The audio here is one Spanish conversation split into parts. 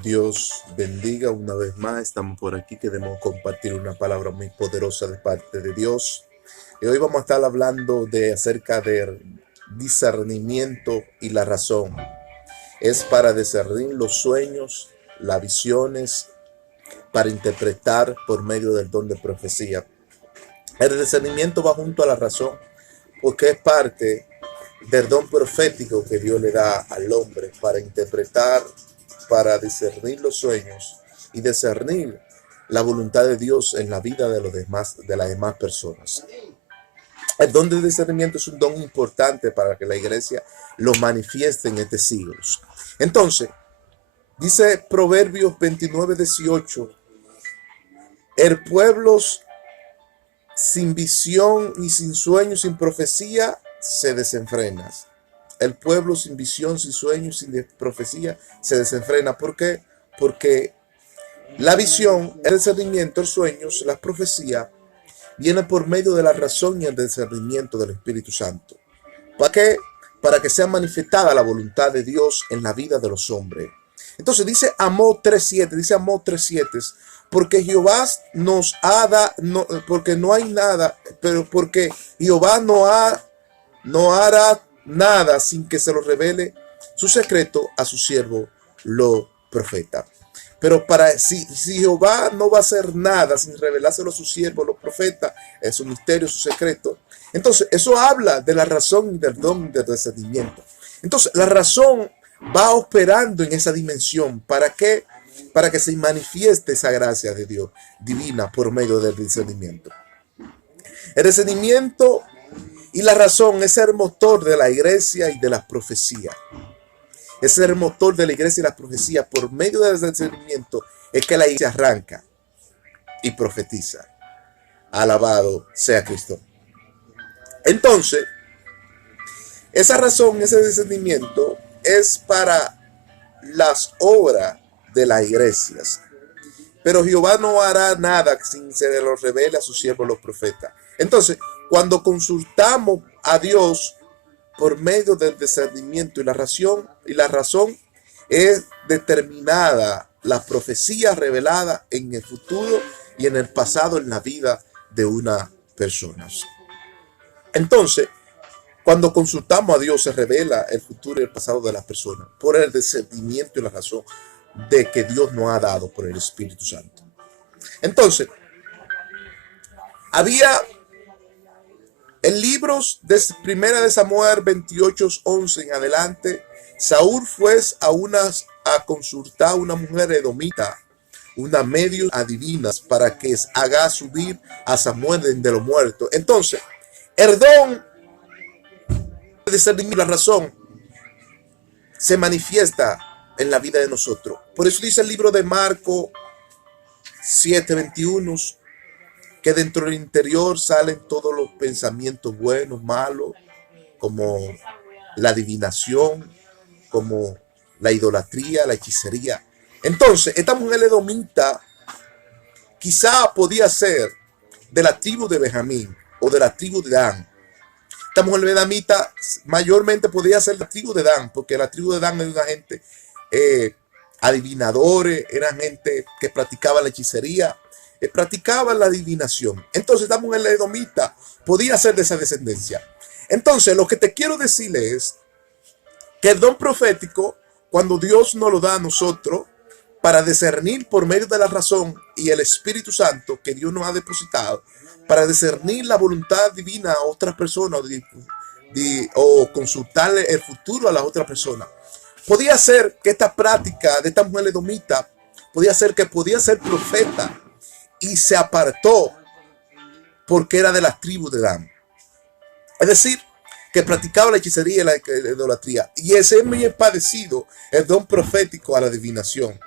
Dios bendiga una vez más. Estamos por aquí. Queremos compartir una palabra muy poderosa de parte de Dios. Y hoy vamos a estar hablando acerca del discernimiento y la razón. Es para discernir los sueños, las visiones, para interpretar por medio del don de profecía. El discernimiento va junto a la razón porque es parte del don profético que Dios le da al hombre para interpretar, para discernir los sueños y discernir la voluntad de Dios en la vida de las demás personas. El don de discernimiento es un don importante para que la iglesia lo manifieste en este siglo. Entonces, dice Proverbios 29:18, el pueblo sin visión y sin sueño, sin profecía, se desenfrena. El pueblo sin visión, sin sueños, sin profecía, se desenfrena. ¿Por qué? Porque la visión, el discernimiento, el sueño, la profecía, viene por medio de la razón y el discernimiento del Espíritu Santo. ¿Para qué? Para que sea manifestada la voluntad de Dios en la vida de los hombres. Entonces dice Amós 3:7, porque Jehová nos ha dado, porque no hay nada, pero porque Jehová no hará nada sin que se lo revele su secreto a su siervo, los profetas. Pero si Jehová no va a hacer nada sin revelárselo a su siervo, los profetas, es su misterio, su secreto. Entonces, eso habla de la razón y del don del discernimiento. Entonces, la razón va operando en esa dimensión. ¿Para qué? Para que se manifieste esa gracia de Dios divina por medio del discernimiento. El discernimiento y la razón es el motor de la iglesia y de las profecías. Es el motor de la iglesia y las profecías. Por medio del discernimiento es que la iglesia arranca y profetiza. Alabado sea Cristo. Entonces, esa razón, ese discernimiento es para las obras de las iglesias. Pero Jehová no hará nada sin se lo revele a sus siervos los profetas. Entonces, cuando consultamos a Dios por medio del discernimiento y la razón es determinada la profecía revelada en el futuro y en el pasado en la vida de una persona. Entonces, cuando consultamos a Dios se revela el futuro y el pasado de las personas por el discernimiento y la razón de que Dios nos ha dado por el Espíritu Santo. Entonces, había en libros de Primera de Samuel 28:11 en adelante, Saúl fue a consultar a una mujer edomita, una medio adivinas, para que haga subir a Samuel de los muertos. Entonces, el don de discernir la razón se manifiesta en la vida de nosotros. Por eso dice el libro de Marcos 7:21, que dentro del interior salen todos los pensamientos buenos, malos, como la adivinación, como la idolatría, la hechicería. Entonces, esta mujer edomita quizá podía ser de la tribu de Benjamín o de la tribu de Dan. Esta mujer edomita mayormente podía ser de la tribu de Dan, porque la tribu de Dan era una gente adivinadores, eran gente que practicaba la hechicería, practicaban la adivinación. Entonces esta mujer edomita podía ser de esa descendencia. Entonces lo que te quiero decir es que el don profético, cuando Dios nos lo da a nosotros para discernir por medio de la razón y el Espíritu Santo que Dios nos ha depositado, para discernir la voluntad divina a otras personas o consultarle el futuro a las otras personas, podía ser que esta práctica de esta mujer edomita podía ser profeta y se apartó porque era de las tribus de Dan. Es decir, que practicaba la hechicería y la idolatría. Y ese es muy parecido el don profético a la adivinación.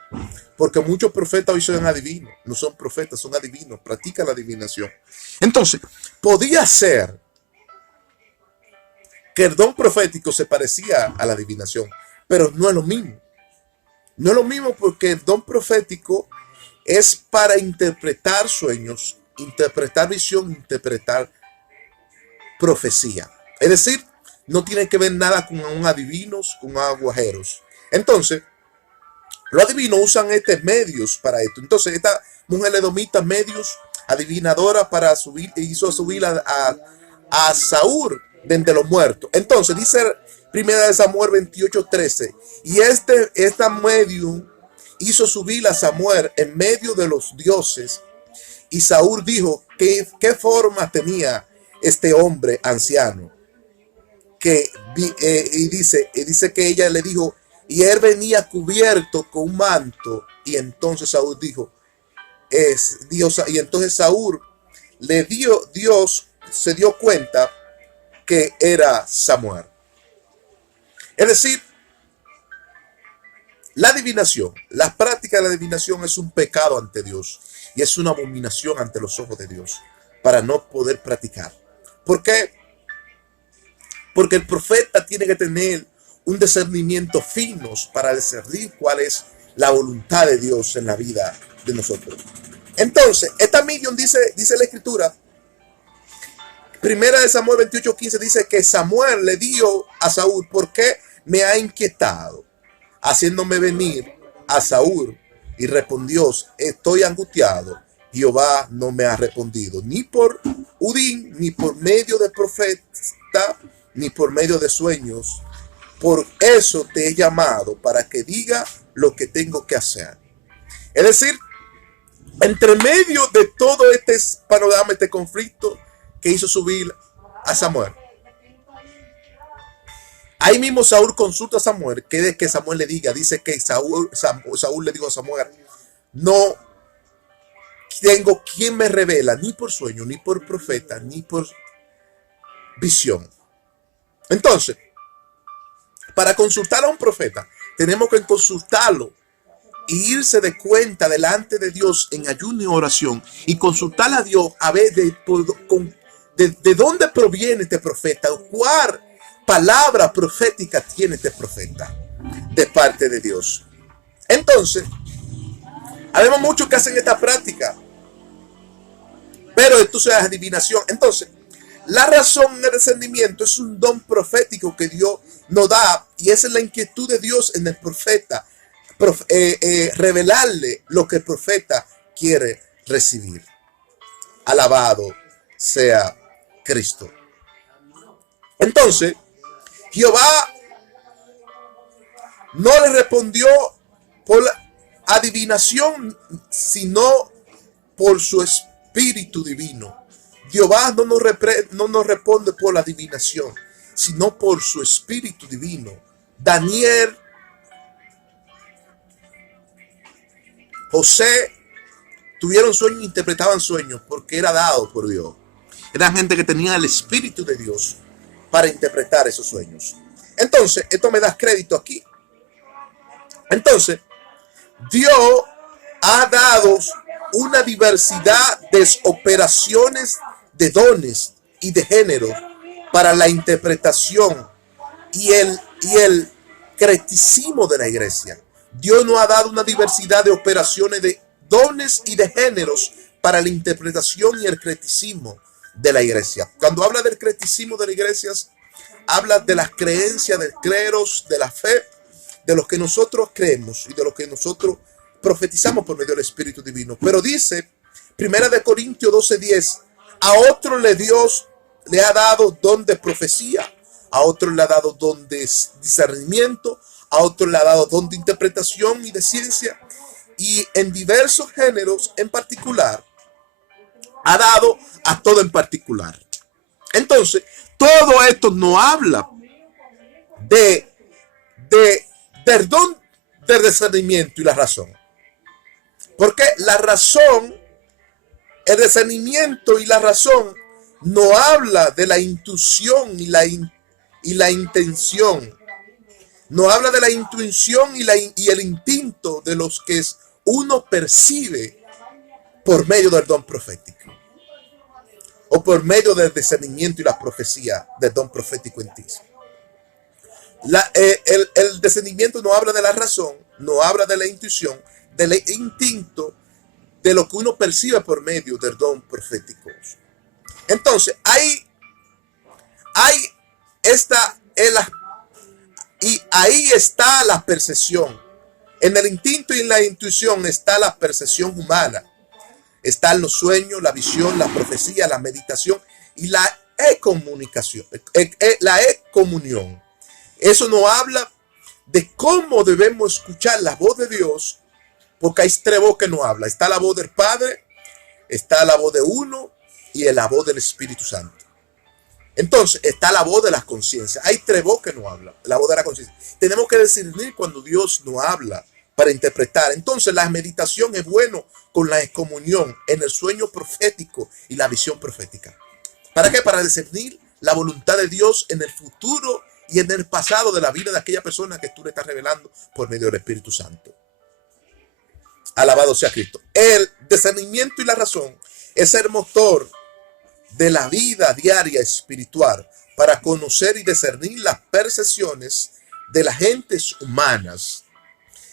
Porque muchos profetas hoy son adivinos. No son profetas, son adivinos. Practican la adivinación. Entonces, podía ser que el don profético se parecía a la adivinación. Pero no es lo mismo. No es lo mismo porque el don profético es para interpretar sueños, interpretar visión, interpretar profecía. Es decir, no tiene que ver nada con adivinos, con aguajeros. Entonces, Los adivinos usan estos medios para esto. Entonces, esta mujer edomita medios adivinadora para subir, hizo subir a Saúl de entre los muertos. Entonces, dice Primera de Samuel 28:13, y esta medium hizo subir a Samuel en medio de los dioses. Y Saúl dijo, ¿qué forma tenía este hombre anciano? Y dice que ella le dijo, y él venía cubierto con un manto. Y entonces Saúl dijo, es Dios. Y entonces Saúl Dios se dio cuenta que era Samuel. Es decir, la adivinación, la práctica de la adivinación es un pecado ante Dios y es una abominación ante los ojos de Dios para no poder practicar. ¿Por qué? Porque el profeta tiene que tener un discernimiento fino para discernir cuál es la voluntad de Dios en la vida de nosotros. Entonces, esta medium dice la escritura, Primera de Samuel 28:15 dice que Samuel le dijo a Saúl, ¿por qué me ha inquietado, haciéndome venir a Saúl? Y respondió, estoy angustiado. Jehová no me ha respondido, ni por Udín, ni por medio de profeta, ni por medio de sueños. Por eso te he llamado, para que diga lo que tengo que hacer. Es decir, entre medio de todo este panorama, este conflicto que hizo subir a Samuel, ahí mismo Saúl consulta a Samuel, que Samuel le diga, dice que Saúl le dijo a Samuel, no tengo quien me revela, ni por sueño, ni por profeta, ni por visión. Entonces, para consultar a un profeta, tenemos que consultarlo y irse de cuenta delante de Dios en ayuno y oración y consultar a Dios a ver de dónde proviene este profeta, cuál palabra profética tiene este profeta de parte de Dios. Entonces, habemos muchos que hacen esta práctica, pero esto es adivinación. Entonces, la razón en el discernimiento es un don profético que Dios nos da, y esa es la inquietud de Dios en el profeta, revelarle lo que el profeta quiere recibir. Alabado sea Cristo. Entonces, Jehová no le respondió por la adivinación, sino por su espíritu divino. Jehová no nos responde por la adivinación, sino por su espíritu divino. Daniel, José tuvieron sueños e interpretaban sueños porque era dado por Dios. Eran gente que tenía el espíritu de Dios para interpretar esos sueños. Entonces, esto me da crédito aquí. Entonces, Dios ha dado una diversidad de operaciones, de dones y de géneros para la interpretación y el creticismo de la iglesia. Dios nos ha dado una diversidad de operaciones, de dones y de géneros para la interpretación y el creticismo de la iglesia. Cuando habla del creticismo de la iglesia, habla de las creencias del cleros, de la fe, de lo que nosotros creemos y de lo que nosotros profetizamos por medio del Espíritu Divino. Pero dice, 1 Corintios 12:10, a otro Dios le ha dado don de profecía, a otro le ha dado don de discernimiento, a otro le ha dado don de interpretación y de ciencia, y en diversos géneros en particular, ha dado a todo en particular. Entonces, todo esto no habla del don del discernimiento y la razón. Porque la razón, el discernimiento y la razón no habla de la intuición y la intención. No habla de la intuición y el instinto de los que uno percibe por medio del don profético. O por medio del discernimiento y la profecía del don profético en ti. El discernimiento no habla de la razón, no habla de la intuición, del instinto, de lo que uno percibe por medio del don profético. Entonces, ahí está la percepción, En el instinto y en la intuición está la percepción humana. Están los sueños, la visión, la profecía, la meditación y la comunicación, la comunión. Eso nos habla de cómo debemos escuchar la voz de Dios, porque hay tres voces que nos habla. Está la voz del Padre, está la voz de uno y la voz del Espíritu Santo. Entonces está la voz de las conciencias. Hay tres voces que nos habla, la voz de la conciencia. Tenemos que discernir cuando Dios nos habla para interpretar. Entonces la meditación es bueno con la excomunión en el sueño profético y la visión profética. ¿Para qué? Para discernir la voluntad de Dios en el futuro y en el pasado de la vida de aquella persona que tú le estás revelando por medio del Espíritu Santo. Alabado sea Cristo. El discernimiento y la razón es el motor de la vida diaria espiritual para conocer y discernir las percepciones de las gentes humanas.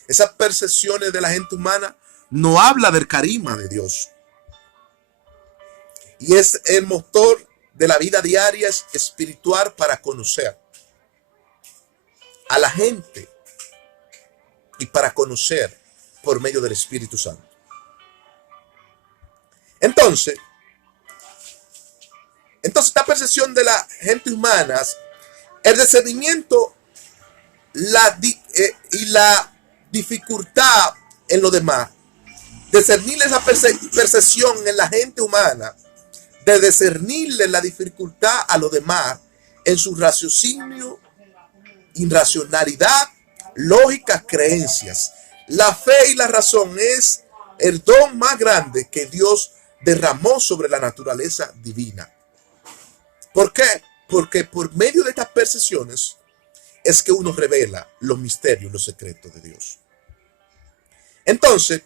Esas percepciones de la gente humana no habla del carisma de Dios. Y es el motor de la vida diaria espiritual para conocer a la gente y para conocer por medio del Espíritu Santo. Entonces esta percepción de la gente humana, el discernimiento y la dificultad en lo demás, discernirle esa percepción en la gente humana, de discernirle la dificultad a los demás en su raciocinio, irracionalidad, lógica, creencias. La fe y la razón es el don más grande que Dios derramó sobre la naturaleza divina. ¿Por qué? Porque por medio de estas percepciones es que uno revela los misterios, los secretos de Dios. Entonces,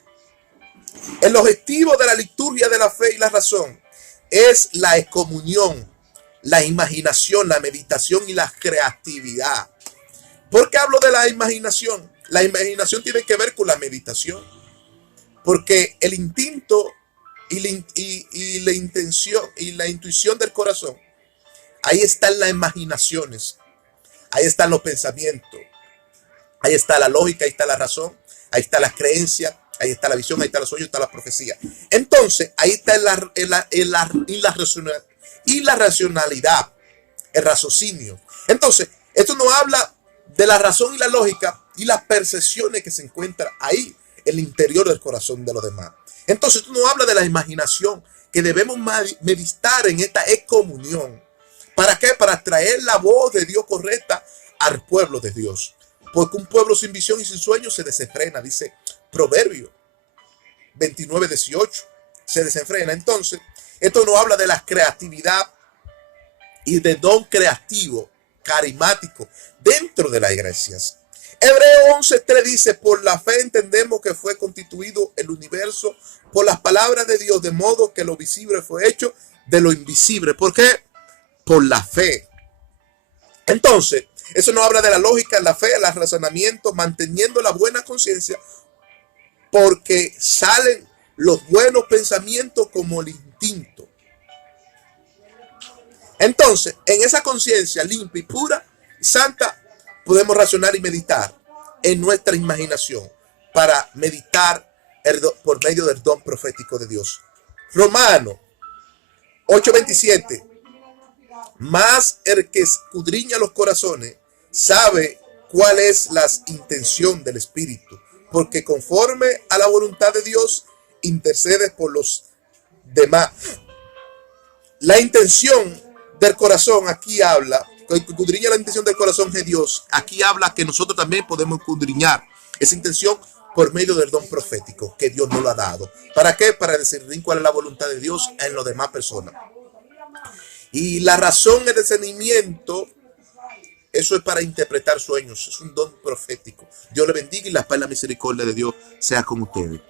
el objetivo de la liturgia de la fe y la razón es la excomunión, la imaginación, la meditación y la creatividad. ¿Por qué hablo de la imaginación? La imaginación tiene que ver con la meditación, porque el instinto y la intención y la intuición del corazón, ahí están las imaginaciones, ahí están los pensamientos, ahí está la lógica, ahí está la razón, ahí está la creencia, ahí está la visión, ahí está los sueños, ahí está la profecía. Entonces, ahí está la racionalidad, el raciocinio. Entonces, esto nos habla de la razón y la lógica y las percepciones que se encuentran ahí, en el interior del corazón de los demás. Entonces, esto nos habla de la imaginación, que debemos meditar en esta excomunión. ¿Para qué? Para traer la voz de Dios correcta al pueblo de Dios. Porque un pueblo sin visión y sin sueño se desenfrena, dice Proverbio 29:18, se desenfrena. Entonces, esto nos habla de la creatividad y de don creativo, carismático, dentro de las iglesias. Hebreo 11:3 dice, por la fe entendemos que fue constituido el universo por las palabras de Dios, de modo que lo visible fue hecho de lo invisible. ¿Por qué? Por la fe. Entonces, eso nos habla de la lógica, la fe, el razonamiento, manteniendo la buena conciencia, porque salen los buenos pensamientos como el instinto. Entonces, en esa conciencia limpia y pura y santa, podemos razonar y meditar en nuestra imaginación para meditar por medio del don profético de Dios. Romanos 8:27. Mas el que escudriña los corazones sabe cuál es la intención del Espíritu, porque conforme a la voluntad de Dios intercede por los demás. La intención del corazón aquí habla, que escudriña la intención del corazón de Dios, aquí habla que nosotros también podemos escudriñar esa intención por medio del don profético que Dios nos lo ha dado. ¿Para qué? Para discernir cuál es la voluntad de Dios en las demás personas. Y la razón, el discernimiento, eso es para interpretar sueños, es un don profético. Dios le bendiga y la paz y la misericordia de Dios sea con ustedes.